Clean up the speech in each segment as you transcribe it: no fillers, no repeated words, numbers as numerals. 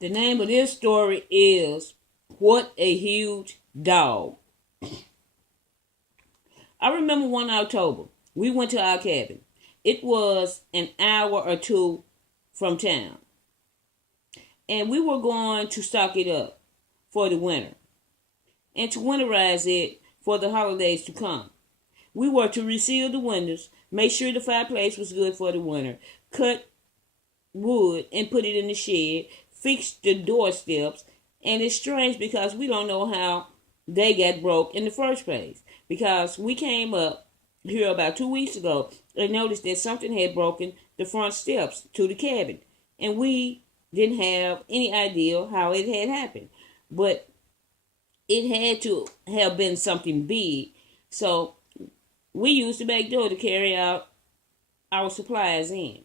The name of this story is What a Huge Dog. I remember one October, we went to our cabin. It was an hour or two from town, and we were going to stock it up for the winter and to winterize it for the holidays to come. We were to reseal the windows, make sure the fireplace was good for the winter, cut wood and put it in the shed, fix the doorsteps, and it's strange because we don't know how they got broke in the first place. Because we came up here about 2 weeks ago and noticed that something had broken the front steps to the cabin. And we didn't have any idea how it had happened. But it had to have been something big. So we used the back door to carry out our supplies in.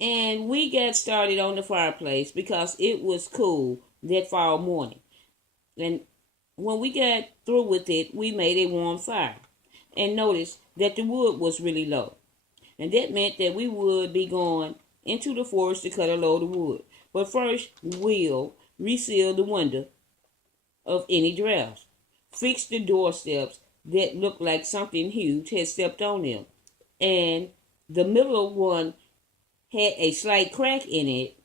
And we got started on the fireplace because it was cool that fall morning. And when we got through with it, we made a warm fire and noticed that the wood was really low. And that meant that we would be going into the forest to cut a load of wood. But first, we'll reseal the window of any drafts, fix the doorsteps that looked like something huge had stepped on them, and the middle one had a slight crack in it.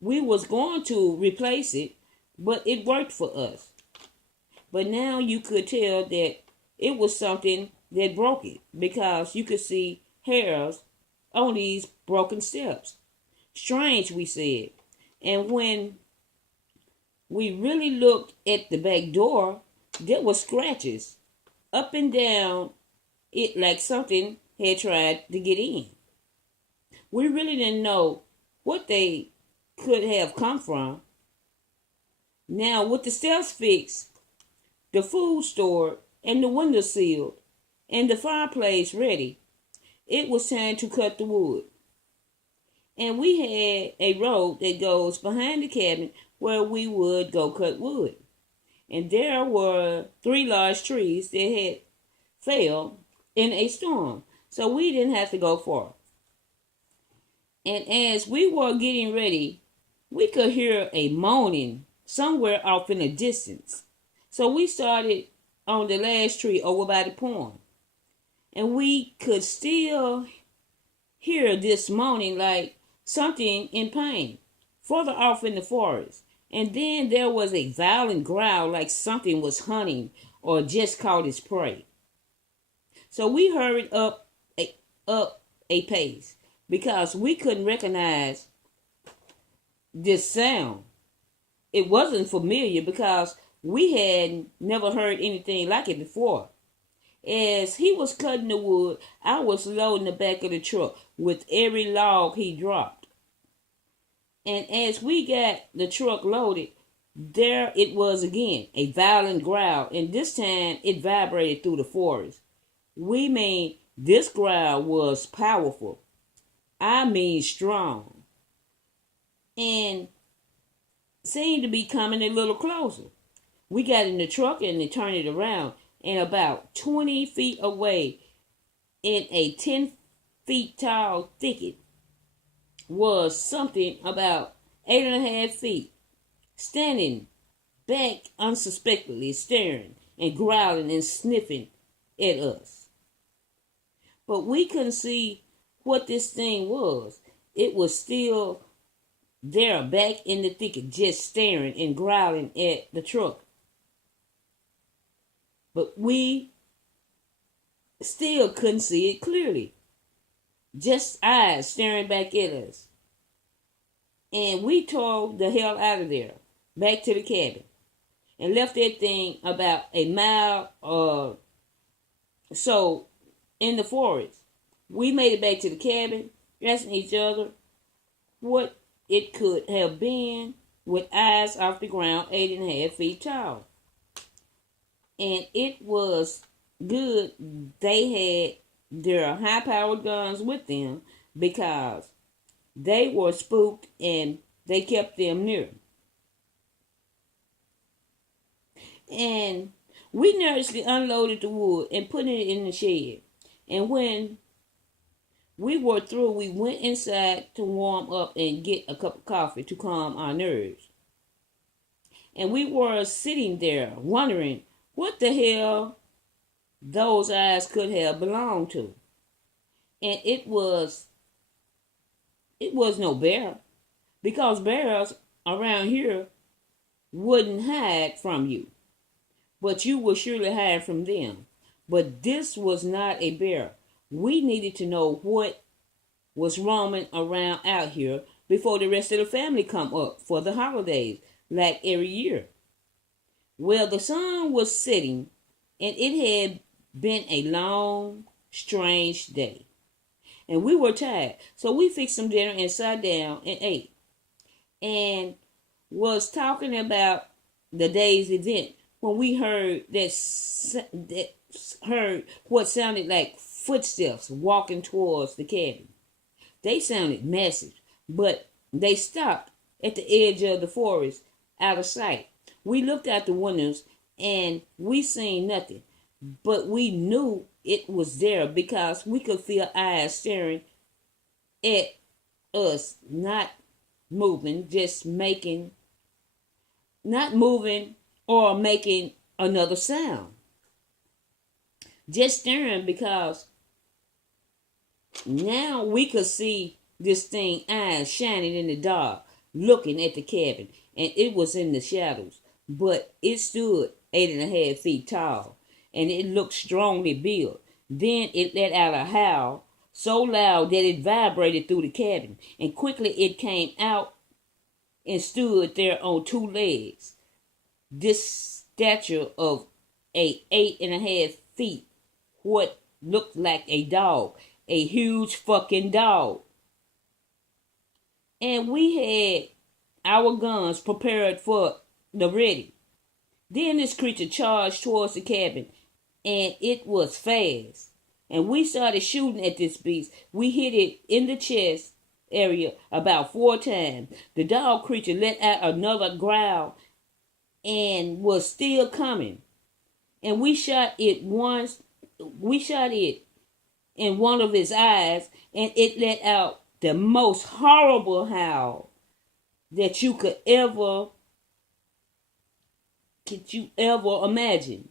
We was going to replace it, but it worked for us. But now you could tell that it was something that broke it because you could see hairs on these broken steps. Strange, we said. And when we really looked at the back door, there were scratches up and down it like something had tried to get in. We really didn't know what they could have come from. Now, with the steps fixed, the food stored, and the window sealed, and the fireplace ready, it was time to cut the wood. And we had a road that goes behind the cabin where we would go cut wood. And there were 3 large trees that had fell in a storm, so we didn't have to go far. And as we were getting ready, we could hear a moaning somewhere off in the distance. So we started on the last tree over by the pond. And we could still hear this moaning like something in pain further off in the forest. And then there was a violent growl like something was hunting or just caught its prey. So we hurried up a pace because we couldn't recognize this sound. It wasn't familiar because we had never heard anything like it before. As he was cutting the wood, I was loading the back of the truck with every log he dropped. And as we got the truck loaded, there it was again, a violent growl, and this time it vibrated through the forest. We mean this growl was powerful. I mean strong. And seemed to be coming a little closer. We got in the truck and they turned it around, and about 20 feet away in a 10 feet tall thicket was something about 8.5 feet, standing back unsuspectedly, staring and growling and sniffing at us. But we couldn't see what this thing was. It was still there back in the thicket, just staring and growling at the truck. But we still couldn't see it clearly. Just eyes staring back at us. And we tore the hell out of there, back to the cabin, and left that thing about a mile or so in the forest. We made it back to the cabin, asking each other what it could have been with eyes off the ground 8.5 feet tall. And it was good they had their high-powered guns with them because they were spooked and they kept them near. And we nervously unloaded the wood and put it in the shed. And when We were through. We went inside to warm up and get a cup of coffee to calm our nerves. And we were sitting there wondering what the hell those eyes could have belonged to. And it was no bear, because bears around here wouldn't hide from you, but you would surely hide from them. But this was not a bear. We needed to know what was roaming around out here before the rest of the family come up for the holidays, like every year. Well, the sun was setting, and it had been a long, strange day. And we were tired, so we fixed some dinner and sat down and ate. And was talking about the day's event when we heard that heard what sounded like footsteps walking towards the cabin. They sounded massive, but they stopped at the edge of the forest out of sight. We looked out the windows and we seen nothing, but we knew it was there because we could feel eyes staring at us, not moving, just making, not moving or making another sound. Just staring because now we could see this thing eyes shining in the dark, looking at the cabin, and it was in the shadows, but it stood 8.5 feet tall, and it looked strongly built. Then it let out a howl so loud that it vibrated through the cabin, and quickly it came out and stood there on two legs. This stature of a 8.5 feet, what looked like a dog, a huge fucking dog. And we had our guns prepared for the ready. Then this creature charged towards the cabin, and it was fast. And we started shooting at this beast. We hit it in the chest area about 4 times. The dog creature let out another growl and was still coming. And we shot it once. We shot it in one of its eyes, and it let out the most horrible howl that you ever imagine.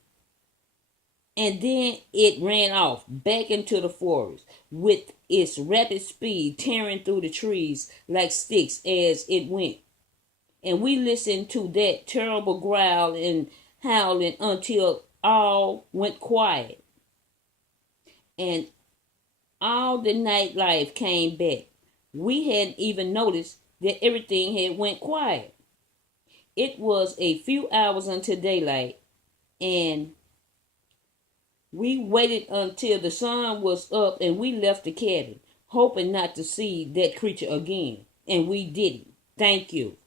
And then it ran off back into the forest with its rapid speed tearing through the trees like sticks as it went. And we listened to that terrible growl and howling until all went quiet. And all the nightlife came back. We hadn't even noticed that everything had went quiet. It was a few hours until daylight, and we waited until the sun was up and we left the cabin, hoping not to see that creature again. And we didn't. Thank you.